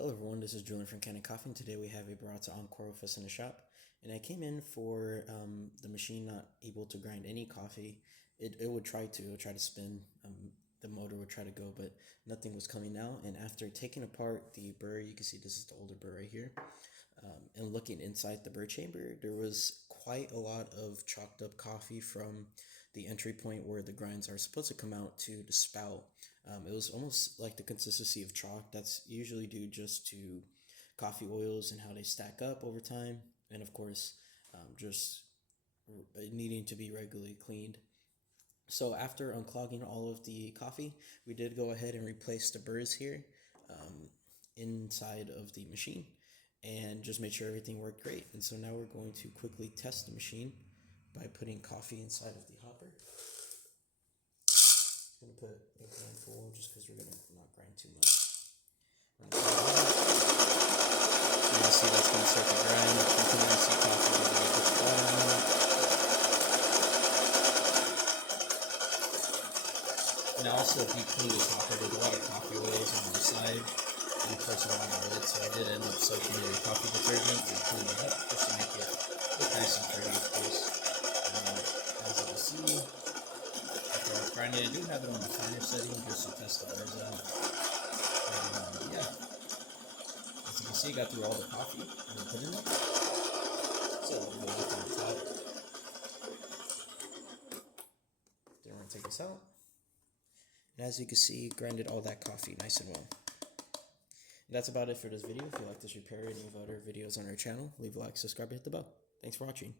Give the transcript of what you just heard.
Hello everyone, this is Julian from Kanen Coffee, and today we have a Baratza Encore with us in the shop. And I came in for the machine not able to grind any coffee. It would try to spin, the motor would try to go, but nothing was coming out. And after taking apart the burr, you can see this is the older burr right here, and looking inside the burr chamber, there was quite a lot of chalked up coffee from the entry point where the grinds are supposed to come out to the spout. It was almost like the consistency of chalk. That's usually due just to coffee oils and how they stack up over time, and of course, just needing to be regularly cleaned. So after unclogging all of the coffee, we did go ahead and replace the burrs here inside of the machine and just made sure everything worked great. And so now we're going to quickly test the machine by putting coffee inside of the hopper. I'm going to put a handful just because we're going to not grind too much. You can see that's going to start to grind. You can really see coffee getting a bit water on it. And I also deep cleaned this hopper. There's a lot of coffee oils on the side. And of course, I want to rid, so I did end up soaking in coffee detergent and cleaning it up just to make it look nice and pretty, of course. As you can see, after I grind it, I do have it on the finer setting just to test the burrs out. And yeah, as you can see, I got through all the coffee and I put in it. So we'll go to the top. Then we're going to take this out. And as you can see, grinded all that coffee nice and well. And that's about it for this video. If you like this repair or any of our other videos on our channel, leave a like, subscribe, and hit the bell. Thanks for watching.